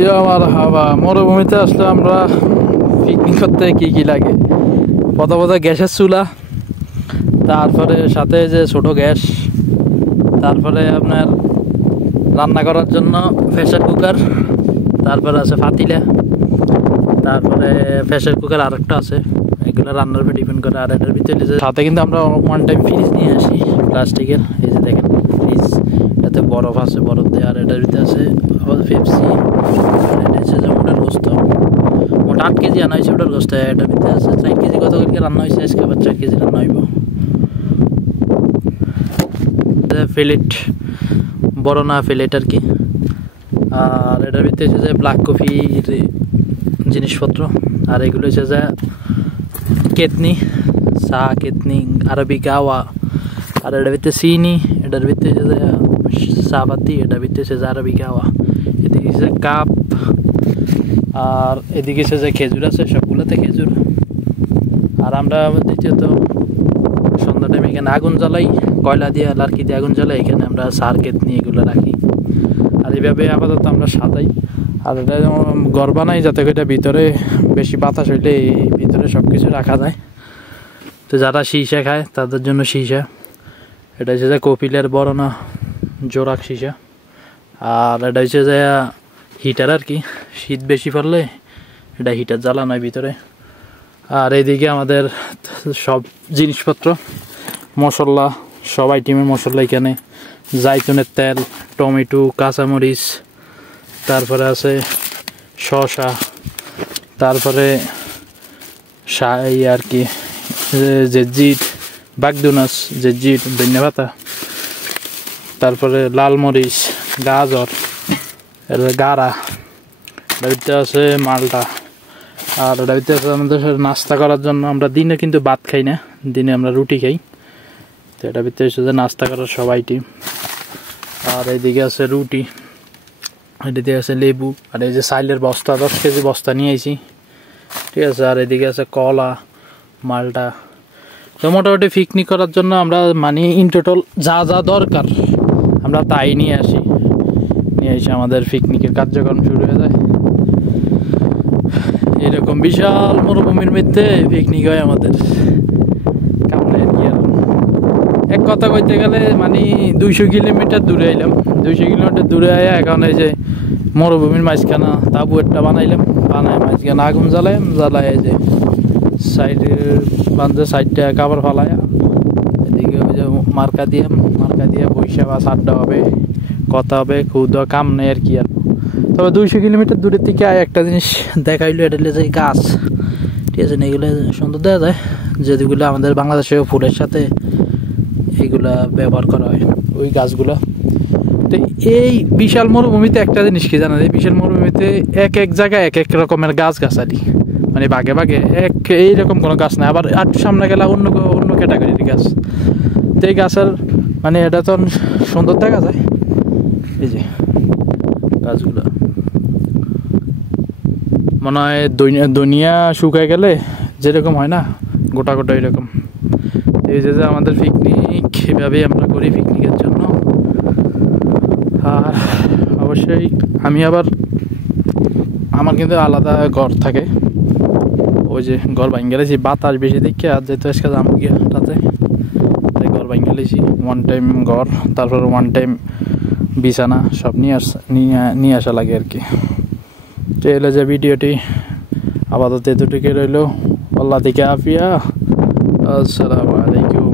ইয়া মারহাবা, মরুভূমিতে আসলে আমরা পিকনিক করতে কি কি লাগে? প্রথমত গ্যাসের চুলা, তারপরে সাথে যে ছোট গ্যাস, তারপরে আপনার রান্না করার জন্য প্রেসার কুকার, তারপরে আছে পাতিলা, তারপরে প্রেসার কুকার আরেকটা আছে, এগুলো রান্নার উপর ডিপেন্ড করে। আর এটার ভিতরে সাথে কিন্তু আমরা ওয়ান টাইম ফ্রিজ নিয়ে আসি প্লাস্টিকের, এই যে দেখেন ফ্রিজ, এতে বরফ আছে, বরফ দেয়। আর এটার ভিতরে আছে পেপসি, এটা হচ্ছে যে ওটার গোস্ত, ওটা 8 কেজি আনা হয়েছে ওটার গোস্ত। এটার ভিতরে আছে 4 কেজি গতকালকে রান্না হয়েছে, আজকে আবার 4 কেজি রান্না হইব। প্লেট, বড় না প্লেট আর কি। আর এটার ভিতরে হচ্ছে যে ব্ল্যাক কফির জিনিসপত্র, আর এগুলো হচ্ছে যে কেতনি, চা কেতনি, আরবি গাওয়া। আর এটার ভিতরে চিনি, এটার ভিতরে হচ্ছে যে চা পাতি, এটার ভিতরে হচ্ছে যে আরবি গাওয়া। এদিকে হচ্ছে কাপ, আর এদিকে হচ্ছে যে খেজুর আছে, সবগুলোতে খেজুর। আর আমরা দ্বিতীয়ত সন্ধ্যা টাইমে এখানে আগুন জ্বালাই, কয়লা দিয়ে লার্কি দিয়ে আগুন জ্বালাই, এখানে আমরা সার কেতনি এগুলো রাখি। আর এইভাবে আপাতত আমরা সাজাই। আর এটা ঘর বানাই যাতে এটা ভিতরে বেশি বাতাস হইলে ভিতরে সব কিছু রাখা যায়। তো যারা সীসা খায় তাদের জন্য সীসা, এটা হচ্ছে যে কপিলের বড় না জোরাক সীসা। আর এটা হচ্ছে যে হিটার আর কি, শীত বেশি পড়লে এটা হিটার জ্বালানো হয় ভিতরে। আর এইদিকে আমাদের সব জিনিসপত্র, মশলা, সব আইটেমের মশলা এখানে, জাইতুনের তেল, টমেটো, কাঁচামরিচ, তারপরে আছে শসা, তারপরে আর কি জেজিট, বাগদুনাস, জেজিট, ধনিয়া পাতা, তারপরে লাল মরিচ, গাজর, গাড়া, এটার ভিতরে আছে মালটা। আর এটার ভিতরে আছে আমাদের নাস্তা করার জন্য, আমরা দিনে কিন্তু ভাত খাই না, দিনে আমরা রুটি খাই। তো এটার ভিতরে হচ্ছে যে নাস্তা করার সব আইটেম। আর এইদিকে আছে রুটি, এদিকে আছে লেবু, আর এই যে সাইলের বস্তা, 10 কেজি বস্তা নিয়ে আইছি, ঠিক আছে। আর এদিকে আছে কলা, মালটা। তো মোটামুটি পিকনিক করার জন্য আমরা মানে ইন টোটাল যা যা দরকার আমরা তাই নিয়ে আসি, নিয়ে এসে আমাদের পিকনিকের কার্যক্রম শুরু হয়ে যায়। এরকম বিশাল মরুভূমির মধ্যে পিকনিক হয় আমাদের। এক কথা কইতে গেলে মানে 200 কিলোমিটার দূরে আইলাম, 200 কিলোমিটার দূরে আয়া এখন এই যে মরুভূমির মাঝখানা তাবু একটা বানাইলাম, বানায় মাঝখানে আগুন জ্বালাইম, জ্বালায় এই যে সাইডের বান্ধে সাইডটা কাপড় ফালাইয়া এদিকে ওই যে মার্কা দিয়ে বৈশা বা সাড্ডা হবে, কথা হবে, খুদ কাম নেই আর কি। আর তবে 200 কিলোমিটার দূরের থেকে একটা জিনিস দেখাইলো, এটা হলো যে গাছ, ঠিক আছে। এগুলো সুন্দর দেখা যায়, যেগুলো আমাদের বাংলাদেশে ফুলের সাথে এইগুলা ব্যবহার করা হয়, ওই গাছগুলা। তো এই বিশাল মরুভূমিতে একটা জিনিস কি জানা, এই বিশাল মরুভূমিতে এক এক জায়গায় এক এক রকমের গাছগাছালি, মানে বাগে বাগে এইরকম কোনো গাছ নাই। আবার একটু সামনে গেলে অন্য অন্য ক্যাটাগরির গাছ। তো এই গাছের মানে এটা তো সুন্দর দেখা যায়, এই যে গাছগুলো মনে হয় দুনিয়া শুকায় গেলে যেরকম হয় না, গোটা গোটা এরকম। এই যে আমাদের পিকনিক এভাবেই আমরা করি পিকনিকের জন্য। আর অবশ্যই আমি আবার আমার কিন্তু আলাদা ঘর থাকে, ওই যে ঘর ভাঙে গেলেছি বাতাস বেশি দেখে, আর যেহেতু আজকে যাবো গিয়ে রাতে, তাই ঘর ভাঙে গেলেছি। ওয়ান টাইম ঘর, তারপর ওয়ান টাইম বিছানা সব নিয়ে আসা লাগে আর কি। তো এলো যে ভিডিওটি আপাতত এতটুকু রইল। আল্লাহ থেকে আফিয়া, আসসালামু আলাইকুম।